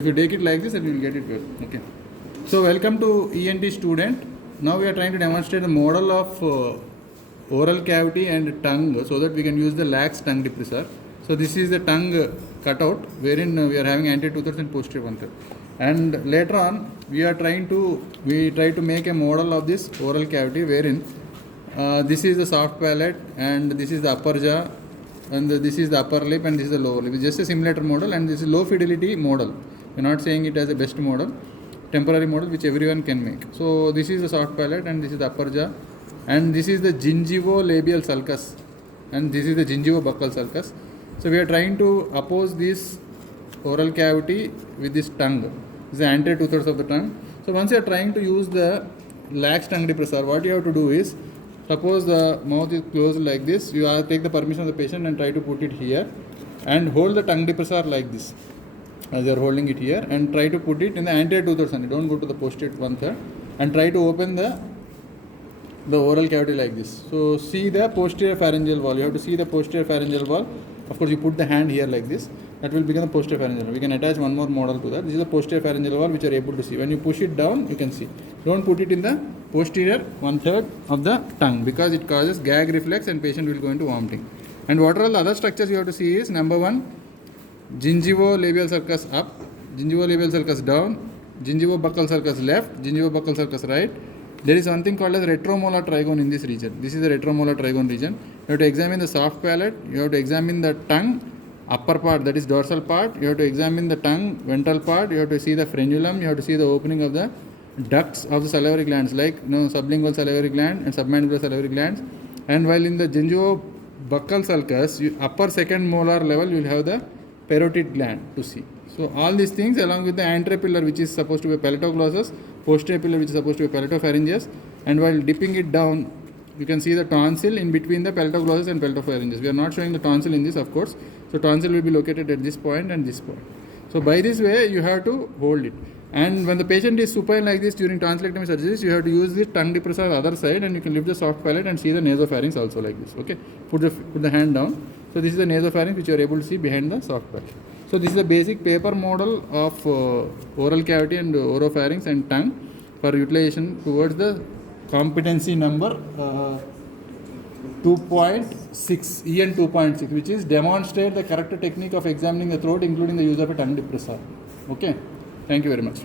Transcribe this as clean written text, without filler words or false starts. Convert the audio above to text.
If you take it like this, then you will get it well. Okay. So welcome to ENT student. Now we are trying to demonstrate the model of oral cavity and tongue so that we can use the lax tongue depressor. So this is the tongue cutout wherein we are having anterior 2/3 and posterior 1/3. And later on we try to make a model of this oral cavity wherein this is the soft palate and this is the upper jaw and this is the upper lip and this is the lower lip. It's just a simulator model and this is low fidelity model. We're not saying it as a best model, temporary model which everyone can make. So this is the soft palate and this is the upper jaw and this is the gingivo-labial sulcus and this is the gingivo-buccal sulcus. So we are trying to oppose this oral cavity with this tongue. This is the anterior 2/3 of the tongue. So once you are trying to use the lax tongue depressor, what you have to do is, suppose the mouth is closed like this, you have to take the permission of the patient and try to put it here and hold the tongue depressor like this. As you are holding it here and try to put it in the anterior 2/3 only. Don't go to the posterior 1/3 and try to open the oral cavity like this. So see the posterior pharyngeal wall. You have to see the posterior pharyngeal wall. Of course, you put the hand here like this. That will become the posterior pharyngeal wall. We can attach one more model to that. This is the posterior pharyngeal wall which you are able to see. When you push it down, you can see. Don't put it in the posterior 1/3 of the tongue because it causes gag reflex and patient will go into vomiting. And what are all the other structures you have to see is number 1. Gingivo-labial sulcus up, gingivo-labial sulcus down, gingivo-buccal sulcus left, gingivo-buccal sulcus right. There is something called as retromolar trigone in this region. This is the retromolar trigone region. You have to examine the soft palate, you have to examine the tongue, upper part, that is dorsal part, you have to examine the tongue, ventral part, you have to see the frenulum, you have to see the opening of the ducts of the salivary glands like sublingual salivary gland and submandibular salivary glands. And while in the gingivo-buccal sulcus, upper second molar level, you will have the parotid gland to see. So all these things along with the anterior pillar which is supposed to be palatoglossus, posterior pillar which is supposed to be palatopharyngeus, and while dipping it down you can see the tonsil in between the palatoglossus and palatopharyngeus. We are not showing the tonsil in this, of course. So tonsil will be located at this point and this point. So by this way you have to hold it. And when the patient is supine like this during tonsillectomy surgeries, you have to use the tongue depressor on the other side and you can lift the soft palate and see the nasopharynx also like this. Okay, put the hand down. So this is the nasopharynx which you are able to see behind the soft palate. So this is the basic paper model of oral cavity and oropharynx and tongue for utilization towards the competency number 2.6, EN 2.6, which is demonstrate the correct technique of examining the throat including the use of a tongue depressor. Okay, thank you very much.